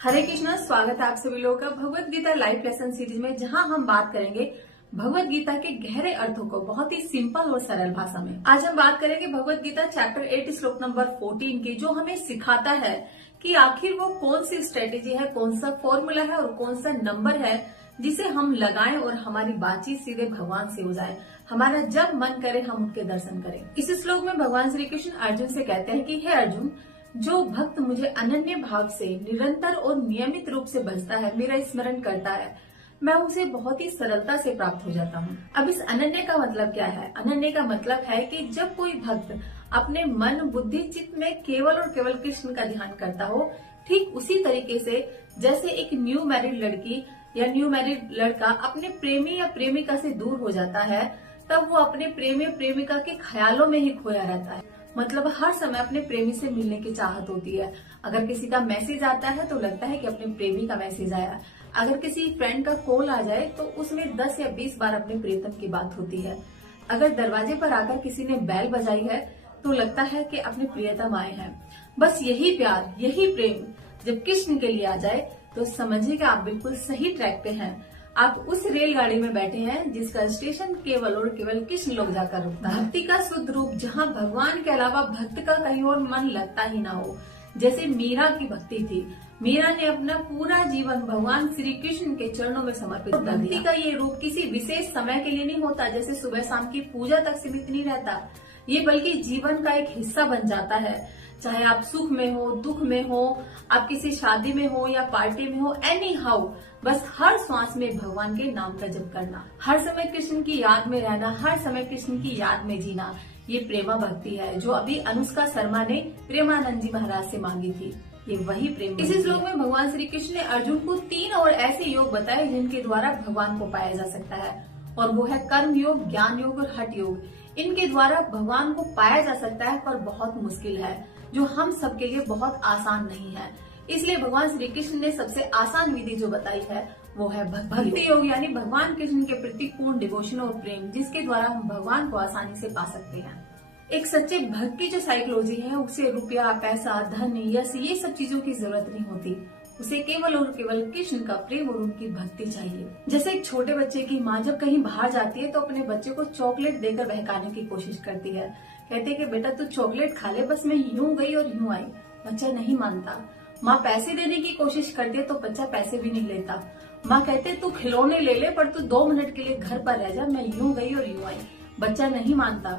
हरे कृष्णा। स्वागत है आप सभी लोगों का Bhagavad Gita live lesson series में, जहां हम बात करेंगे भगवत गीता के गहरे अर्थों को बहुत ही सिंपल और सरल भाषा में। आज हम बात करेंगे भगवत गीता चैप्टर 8 श्लोक नंबर 14 की, जो हमें सिखाता है कि आखिर वो कौन सी स्ट्रेटेजी है, कौन सा फॉर्मूला है और कौन सा नंबर है जिसे हम लगाएं और हमारी बातचीत सीधे भगवान से हो जाए। हमारा जब मन करे हम उनके दर्शन करें। इस श्लोक में भगवान श्री कृष्ण अर्जुन से कहते हैं कि हे अर्जुन, जो भक्त मुझे अनन्य भाव से निरंतर और नियमित रूप से भजता है, मेरा स्मरण करता है, मैं उसे बहुत ही सरलता से प्राप्त हो जाता हूँ। अब इस अनन्य का मतलब क्या है? अनन्य का मतलब है कि जब कोई भक्त अपने मन, बुद्धि, चित्त में केवल और केवल कृष्ण का ध्यान करता हो, ठीक उसी तरीके से जैसे एक न्यू मैरिड लड़की या न्यू मैरिड लड़का अपने प्रेमी या प्रेमिका से दूर हो जाता है, तब वो अपने प्रेमी या प्रेमिका के ख्यालों में ही खोया रहता है। मतलब हर समय अपने प्रेमी से मिलने की चाहत होती है। अगर किसी का मैसेज आता है तो लगता है कि अपने प्रेमी का मैसेज आया। अगर किसी फ्रेंड का कॉल आ जाए तो उसमें 10 या 20 बार अपने प्रियतम की बात होती है। अगर दरवाजे पर आकर किसी ने बैल बजाई है तो लगता है कि अपने प्रियतम आए हैं। बस यही प्यार, यही प्रेम जब कृष्ण के लिए आ जाए तो समझिए कि आप बिल्कुल सही ट्रैक पे हैं। आप उस रेलगाड़ी में बैठे हैं जिसका स्टेशन केवल और केवल कृष्ण लोग जाकर रुकता है। भक्ति का शुद्ध रूप, जहाँ भगवान के अलावा भक्त का कहीं और मन लगता ही ना हो। जैसे मीरा की भक्ति थी। मीरा ने अपना पूरा जीवन भगवान श्री कृष्ण के चरणों में समर्पित कर दिया। भक्ति का ये रूप किसी विशेष समय के लिए नहीं होता, जैसे सुबह शाम की पूजा तक सीमित नहीं रहता। ये बल्कि जीवन का एक हिस्सा बन जाता है। चाहे आप सुख में हो, दुख में हो, आप किसी शादी में हो या पार्टी में हो, एनी हाउ, बस हर श्वास में भगवान के नाम का जप करना, हर समय कृष्ण की याद में रहना, हर समय कृष्ण की याद में जीना, ये प्रेमा भक्ति है जो अभी अनुष्का शर्मा ने प्रेमानंद जी महाराज से मांगी थी। ये वही प्रेम। इस श्लोक में भगवान श्री कृष्ण ने अर्जुन को 3 और ऐसे योग बताए जिनके द्वारा भगवान को पाया जा सकता है, और वो है कर्म योग, ज्ञान योग और हठ योग। इनके द्वारा भगवान को पाया जा सकता है, पर बहुत मुश्किल है, जो हम सबके लिए बहुत आसान नहीं है। इसलिए भगवान श्री कृष्ण ने सबसे आसान विधि जो बताई है वो है भक्ति योग, यानी भगवान कृष्ण के प्रति पूर्ण डिवोशन और प्रेम, जिसके द्वारा हम भगवान को आसानी से पा सकते हैं। एक सच्चे भक्त की जो साइकोलॉजी है, उसे रुपया, पैसा, धन, यश, ये सब चीजों की जरूरत नहीं होती। उसे केवल और केवल कृष्ण का प्रेम और उनकी भक्ति चाहिए। जैसे एक छोटे बच्चे की माँ जब कहीं बाहर जाती है तो अपने बच्चे को चॉकलेट देकर बहकाने की कोशिश करती है। कहते हैं कि बेटा तू चॉकलेट खा ले, बस मैं यूं गई और यूं आई। बच्चा नहीं मानता। माँ पैसे देने की कोशिश करती है तो बच्चा पैसे भी नहीं लेता। माँ कहते तू खिलौने ले ले, पर तू 2 मिनट के लिए घर पर रह जा, मैं यूं गई और यूं आई। बच्चा नहीं मानता।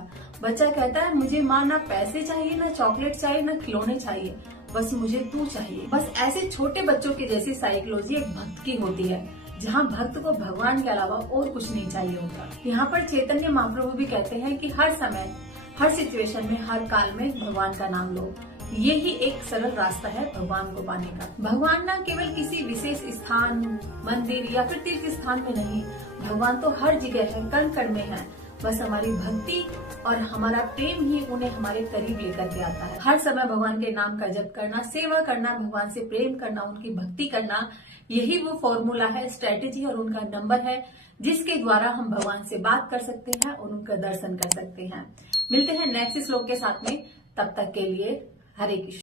बच्चा कहता है मुझे माँ ना पैसे चाहिए, ना चॉकलेट चाहिए, ना खिलौने चाहिए, बस मुझे तू चाहिए। बस ऐसे छोटे बच्चों की जैसी साइकोलॉजी एक भक्त की होती है, जहाँ भक्त को भगवान के अलावा और कुछ नहीं चाहिए होता। यहाँ पर चैतन्य महाप्रभु भी कहते हैं कि हर समय, हर सिचुएशन में, हर काल में भगवान का नाम लो। ये ही एक सरल रास्ता है भगवान को पाने का। भगवान ना केवल किसी विशेष स्थान, मंदिर या फिर तीर्थ स्थान में नहीं, भगवान तो हर जगह है, कण कण में है। बस हमारी भक्ति और हमारा प्रेम ही उन्हें हमारे करीब लेकर के आता है। हर समय भगवान के नाम का जप करना, सेवा करना, भगवान से प्रेम करना, उनकी भक्ति करना, यही वो फॉर्मूला है, स्ट्रेटेजी और उनका नंबर है, जिसके द्वारा हम भगवान से बात कर सकते हैं और उनका दर्शन कर सकते हैं। मिलते हैं नेक्स्ट श्लोक के साथ में, तब तक के लिए हरे कृष्ण।